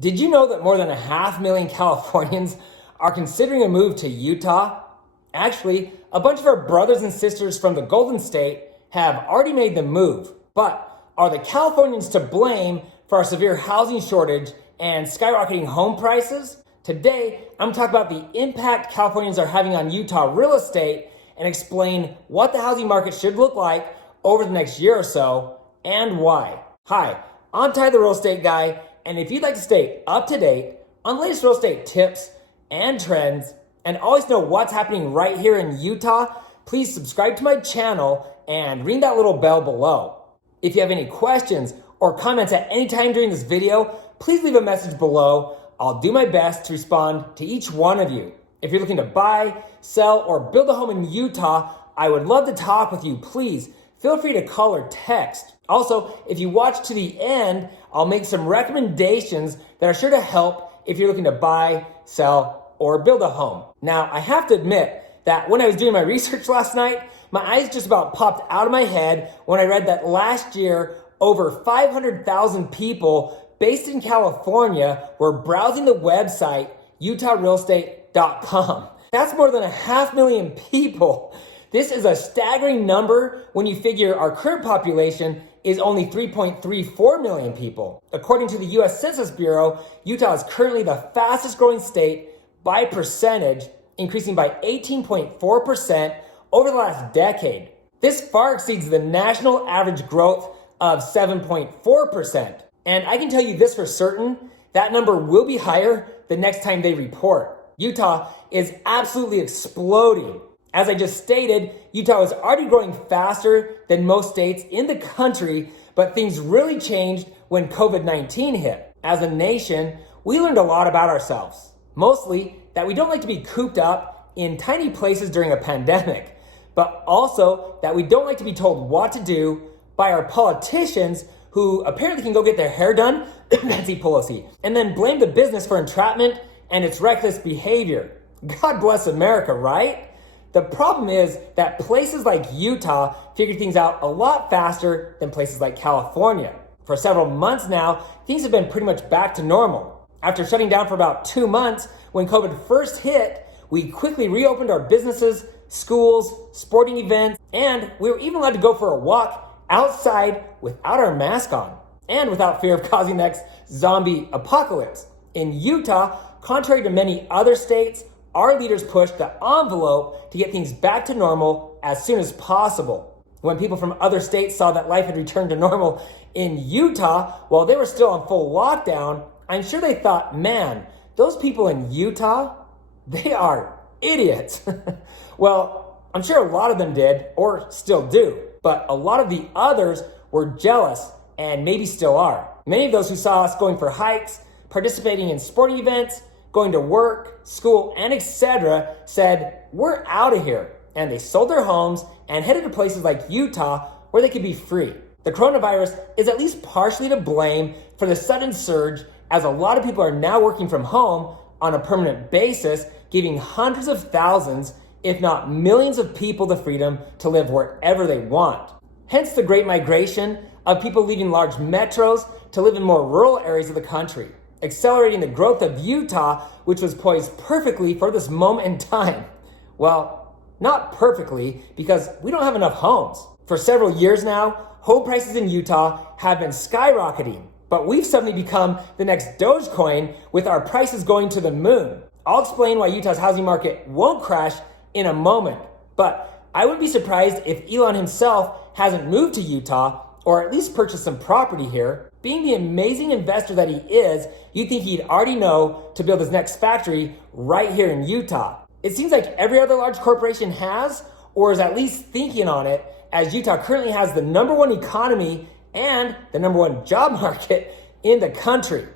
Did you know that more than 500,000 Californians are considering a move to Utah? Actually, a bunch of our brothers and sisters from the Golden State have already made the move. But are the Californians to blame for our severe housing shortage and skyrocketing home prices? Today, I'm talking about the impact Californians are having on Utah real estate and explain what the housing market should look like over the next year or so and why. Hi, I'm Ty the Real Estate Guy, and if you'd like to stay up to date on the latest real estate tips and trends and always know what's happening right here in Utah, please subscribe to my channel and ring that little bell below. If you have any questions or comments at any time during this video, please leave a message below. I'll do my best to respond to each one of you. If you're looking to buy, sell, or build a home in Utah, I would love to talk with you. Please feel free to call or text. Also, if you watch to the end, I'll make some recommendations that are sure to help if you're looking to buy, sell, or build a home. Now, I have to admit that when I was doing my research last night, my eyes just about popped out of my head when I read that last year, over 500,000 people based in California were browsing the website utahrealestate.com. That's more than 500,000 people. This is a staggering number when you figure our current population is only 3.34 million people. According to the US Census Bureau, Utah is currently the fastest growing state by percentage, increasing by 18.4% over the last decade. This far exceeds the national average growth of 7.4%. And I can tell you this for certain, that number will be higher the next time they report. Utah is absolutely exploding. As I just stated, Utah is already growing faster than most states in the country, but things really changed when COVID-19 hit. As a nation, we learned a lot about ourselves. Mostly that we don't like to be cooped up in tiny places during a pandemic, but also that we don't like to be told what to do by our politicians who apparently can go get their hair done, Nancy Pelosi, and then blame the business for entrapment and its reckless behavior. God bless America, right? The problem is that places like Utah figure things out a lot faster than places like California. For several months now, things have been pretty much back to normal. After shutting down for about 2 months, when COVID first hit, we quickly reopened our businesses, schools, sporting events, and we were even allowed to go for a walk outside without our mask on and without fear of causing the next zombie apocalypse. In Utah, contrary to many other states, our leaders pushed the envelope to get things back to normal as soon as possible. When people from other states saw that life had returned to normal in Utah while they were still on full lockdown, I'm sure they thought, man, those people in Utah, they are idiots. Well, I'm sure a lot of them did, or still do, but a lot of the others were jealous and maybe still are. Many of those who saw us going for hikes, participating in sporting events, going to work, school, and etc. said, we're out of here. And they sold their homes and headed to places like Utah where they could be free. The coronavirus is at least partially to blame for the sudden surge, as a lot of people are now working from home on a permanent basis, giving hundreds of thousands, if not millions of people the freedom to live wherever they want. Hence the great migration of people leaving large metros to live in more rural areas of the country, accelerating the growth of Utah, which was poised perfectly for this moment in time. Well, not perfectly, because we don't have enough homes. For several years now, home prices in Utah have been skyrocketing, but we've suddenly become the next Dogecoin with our prices going to the moon. I'll explain why Utah's housing market won't crash in a moment, but I wouldn't be surprised if Elon himself hasn't moved to Utah or at least purchased some property here. Being the amazing investor that he is, you'd think he'd already know to build his next factory right here in Utah. It seems like every other large corporation has, or is at least thinking on it, as Utah currently has the #1 economy and the #1 job market in the country.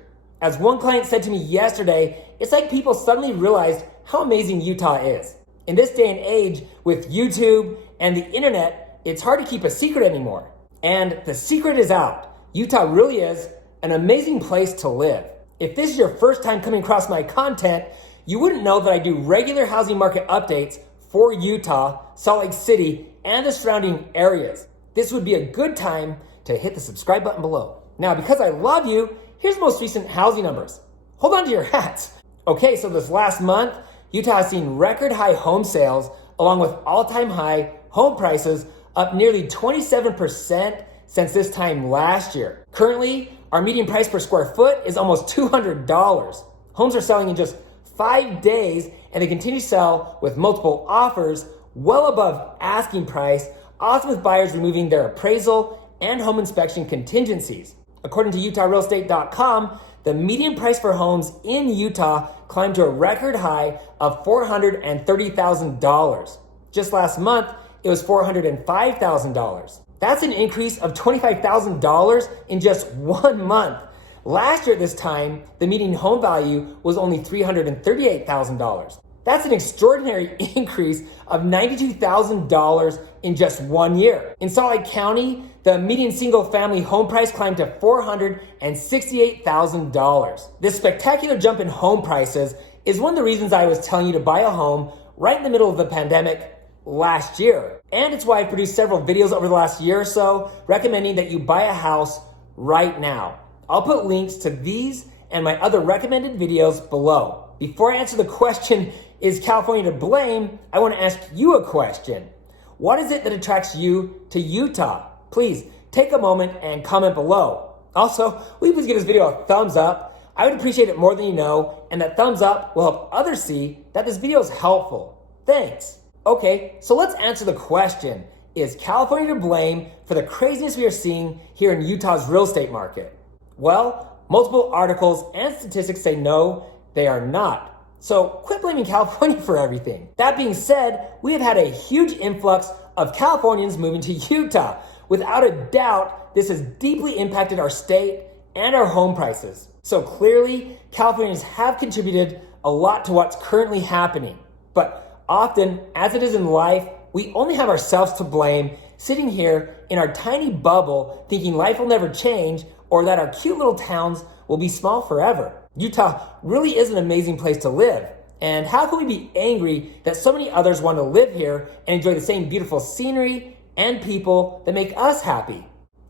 As one client said to me yesterday, it's like people suddenly realized how amazing Utah is. In this day and age, with YouTube and the internet, it's hard to keep a secret anymore. And the secret is out. Utah really is an amazing place to live. If this is your first time coming across my content, you wouldn't know that I do regular housing market updates for Utah, Salt Lake City, and the surrounding areas. This would be a good time to hit the subscribe button below. Now, because I love you, here's most recent housing numbers. Hold on to your hats. Okay, so this last month, Utah has seen record high home sales along with all-time high home prices up nearly 27% since this time last year. Currently, our median price per square foot is almost $200. Homes are selling in just 5 days, and they continue to sell with multiple offers well above asking price, often with buyers removing their appraisal and home inspection contingencies. According to UtahRealEstate.com, the median price for homes in Utah climbed to a record high of $430,000. Just last month, it was $405,000. That's an increase of $25,000 in just 1 month. Last year at this time, the median home value was only $338,000. That's an extraordinary increase of $92,000 in just 1 year. In Salt Lake County, the median single-family home price climbed to $468,000. This spectacular jump in home prices is one of the reasons I was telling you to buy a home right in the middle of the pandemic last year. And it's why I've produced several videos over the last year or so recommending that you buy a house right now. I'll put links to these and my other recommended videos below. Before I answer the question, is California to blame? I want to ask you a question. What is it that attracts you to Utah? Please take a moment and comment below. Also, will you please give this video a thumbs up? I would appreciate it more than you know, and that thumbs up will help others see that this video is helpful. Thanks. Okay, so let's answer the question. Is California to blame for the craziness we are seeing here in Utah's real estate market? Well, multiple articles and statistics say no, they are not. So quit blaming California for everything. That being said, we have had a huge influx of Californians moving to Utah. Without a doubt, this has deeply impacted our state and our home prices. So clearly, Californians have contributed a lot to what's currently happening. But often, as it is in life, we only have ourselves to blame, sitting here in our tiny bubble thinking life will never change or that our cute little towns will be small forever. Utah really is an amazing place to live. And how can we be angry that so many others want to live here and enjoy the same beautiful scenery and people that make us happy?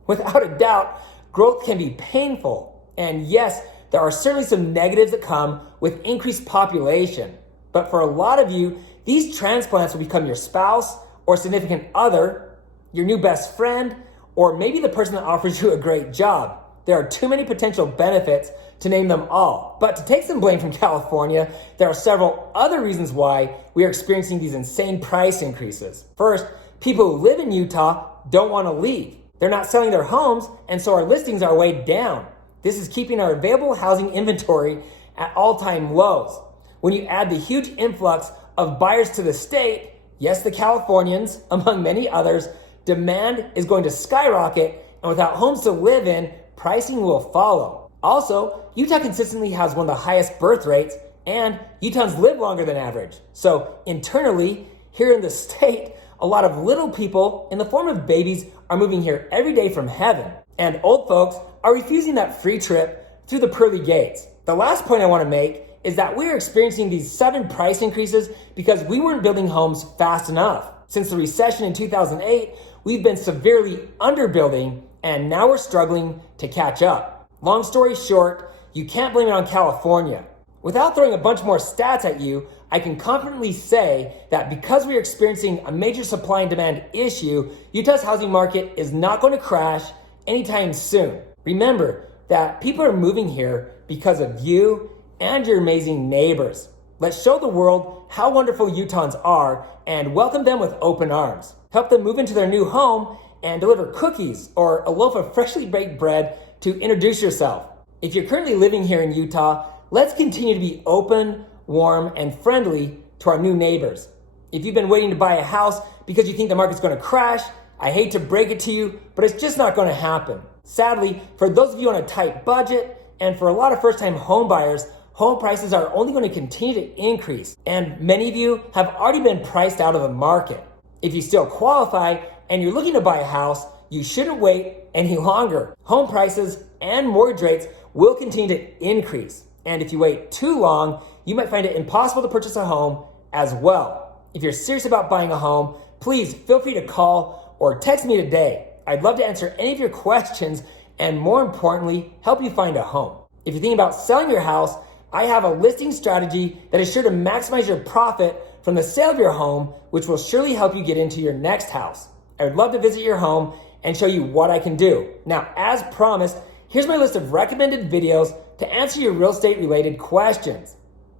Without a doubt, growth can be painful. And yes, there are certainly some negatives that come with increased population. But for a lot of you, these transplants will become your spouse or significant other, your new best friend, or maybe the person that offers you a great job. There are too many potential benefits to name them all. But to take some blame from California, there are several other reasons why we are experiencing these insane price increases. First, people who live in Utah don't want to leave. They're not selling their homes, and so our listings are way down. This is keeping our available housing inventory at all-time lows. When you add the huge influx of buyers to the state, yes, the Californians, among many others, demand is going to skyrocket, and without homes to live in, pricing will follow. Also, Utah consistently has one of the highest birth rates, and Utahns live longer than average. So internally, here in the state, a lot of little people in the form of babies are moving here every day from heaven. And old folks are refusing that free trip through the pearly gates. The last point I want to make is that we are experiencing these sudden price increases because we weren't building homes fast enough. Since the recession in 2008, we've been severely underbuilding, and now we're struggling to catch up. Long story short, you can't blame it on California. Without throwing a bunch more stats at you, I can confidently say that because we are experiencing a major supply and demand issue, Utah's housing market is not going to crash anytime soon. Remember that people are moving here because of you and your amazing neighbors. Let's show the world how wonderful Utahns are and welcome them with open arms. Help them move into their new home and deliver cookies or a loaf of freshly baked bread to introduce yourself. If you're currently living here in Utah, let's continue to be open, warm, and friendly to our new neighbors. If you've been waiting to buy a house because you think the market's going to crash, I hate to break it to you, but it's just not going to happen. Sadly, for those of you on a tight budget, and for a lot of first-time home buyers, home prices are only going to continue to increase, and many of you have already been priced out of the market. If you still qualify and you're looking to buy a house, you shouldn't wait any longer. Home prices and mortgage rates will continue to increase. And if you wait too long, you might find it impossible to purchase a home as well. If you're serious about buying a home, please feel free to call or text me today. I'd love to answer any of your questions and more importantly, help you find a home. If you're thinking about selling your house, I have a listing strategy that is sure to maximize your profit from the sale of your home, which will surely help you get into your next house. I would love to visit your home and show you what I can do. Now, as promised, here's my list of recommended videos to answer your real estate related questions.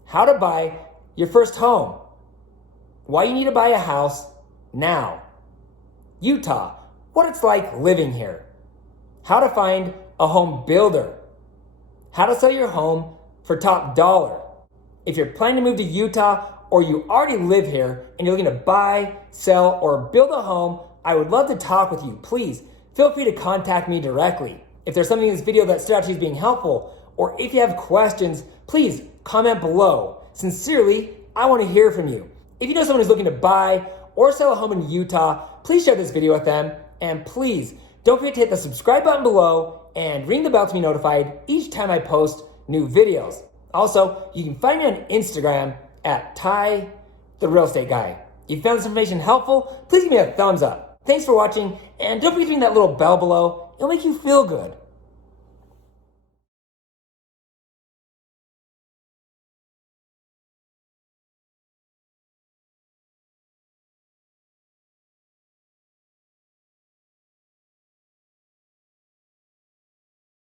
How to buy your first home. Why you need to buy a house now. Utah, what it's like living here. How to find a home builder. How to sell your home for top dollar. If you're planning to move to Utah or you already live here and you're looking to buy, sell, or build a home, I would love to talk with you. Please feel free to contact me directly. If there's something in this video that stood out to you as being helpful, or if you have questions, please comment below. Sincerely, I want to hear from you. If you know someone who's looking to buy or sell a home in Utah, please share this video with them. And please don't forget to hit the subscribe button below and ring the bell to be notified each time I post new videos. Also, you can find me on Instagram at Ty the Real Estate Guy. If you found this information helpful, please give me a thumbs up. Thanks for watching, and don't forget to ring that little bell below. It'll make you feel good.